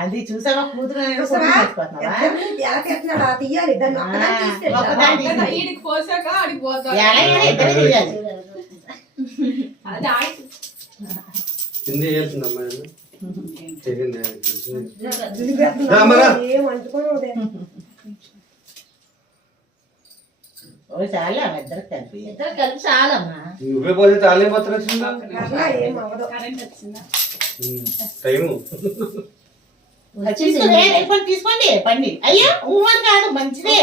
అది చూసావా కూతురు తీయాలి చాలా ఇద్దరు కలిపి చాలమ్మా నువ్వే పోతే చాలే పోతారు తీసుకోండి పండి అయ్యా ఊమని కాదు మంచిదే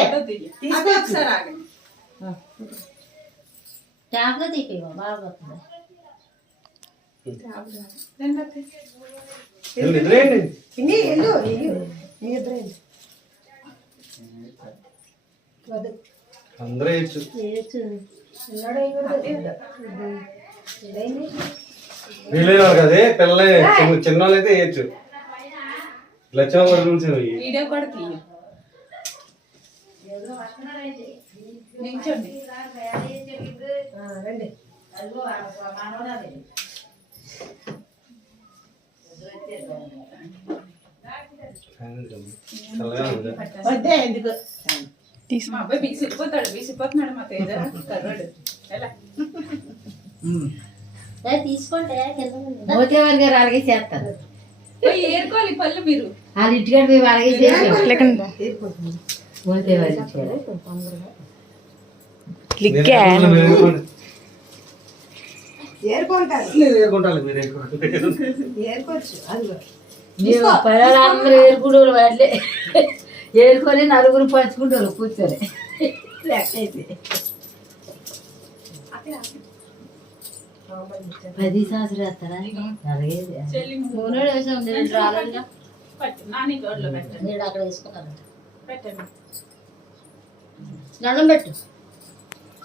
ట్యాబ్లో తీపేవా బాగా అందరూ వీళ్ళైనా కదే పిల్లలే చిన్న వాళ్ళు అయితే వేయచ్చు లక్ష్మ రూల్స్ వీడియో కూడా రండి తీసుకుంటే మోతేవారి గారు అలాగే చేస్తారు ఏరుకోవాలి పళ్ళు మీరు వాళ్ళ ఇంటికాడ మేము అలాగే మోతేవారి అందరూ ఏరుకుంటూ వాళ్ళే ఏరుకొని నలుగురు పంచుకుంటారు కూర్చొని లెక్కైతే 10 సంవత్సరాలు వేస్తారా అక్కడ వేసుకున్నాను దండం పెట్టు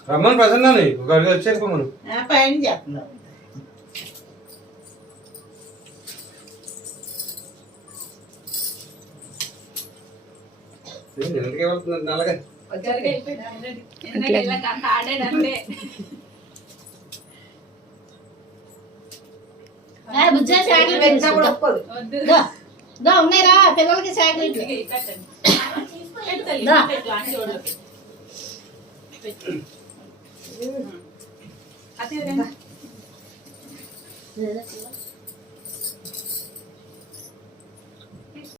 రమ్మని ప్రసన్న వచ్చేసుకోమను పైన చేస్తున్నావు నల్లగా ఉన్నాయిరా పిల్లలకి చాక్లెట్లు అదే